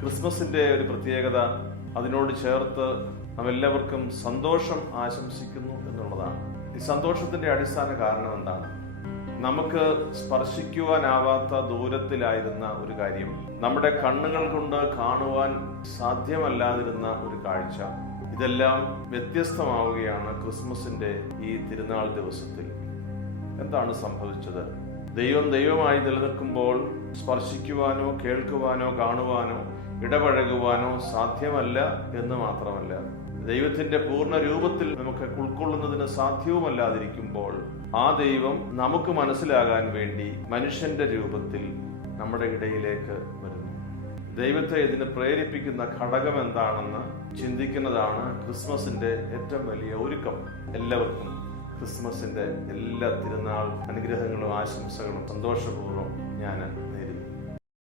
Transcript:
ക്രിസ്മസിന്റെ ഒരു പ്രത്യേകത അതിനോട് ചേർത്ത് നാം എല്ലാവർക്കും സന്തോഷം ആശംസിക്കുന്നു എന്നുള്ളതാണ്. ഈ സന്തോഷത്തിന്റെ അടിസ്ഥാന കാരണം എന്താണ്? നമുക്ക് സ്പർശിക്കുവാനാവാത്ത ദൂരത്തിലായിരുന്ന ഒരു കാര്യം, നമ്മുടെ കണ്ണുകൾ കൊണ്ട് കാണുവാൻ സാധ്യമല്ലാതിരുന്ന ഒരു കാഴ്ച, ഇതെല്ലാം വ്യത്യസ്തമാവുകയാണ് ക്രിസ്മസിന്റെ ഈ തിരുനാൾ ദിവസത്തിൽ. എന്താണ് സംഭവിച്ചത്? ദൈവം ദൈവമായി നിലനിൽക്കുമ്പോൾ സ്പർശിക്കുവാനോ കേൾക്കുവാനോ കാണുവാനോ ഇടപഴകുവാനോ സാധ്യമല്ല എന്ന് മാത്രമല്ല, ദൈവത്തിന്റെ പൂർണ്ണ രൂപത്തിൽ നമുക്ക് ഉൾക്കൊള്ളുന്നതിന് സാധ്യവുമല്ലാതിരിക്കുമ്പോൾ ആ ദൈവം നമുക്ക് മനസ്സിലാകാൻ വേണ്ടി മനുഷ്യന്റെ രൂപത്തിൽ നമ്മുടെ ഇടയിലേക്ക് വരുന്നു. ദൈവത്തെ ഇതിന് പ്രേരിപ്പിക്കുന്ന ഘടകം എന്താണെന്ന് ചിന്തിക്കുന്നതാണ് ക്രിസ്മസിന്റെ ഏറ്റവും വലിയ ഒരുക്കം. എല്ലാവർക്കും ക്രിസ്മസിന്റെ എല്ലാ തിരുനാൾ അനുഗ്രഹങ്ങളും ആശംസകളും സന്തോഷപൂർവ്വം ഞാൻ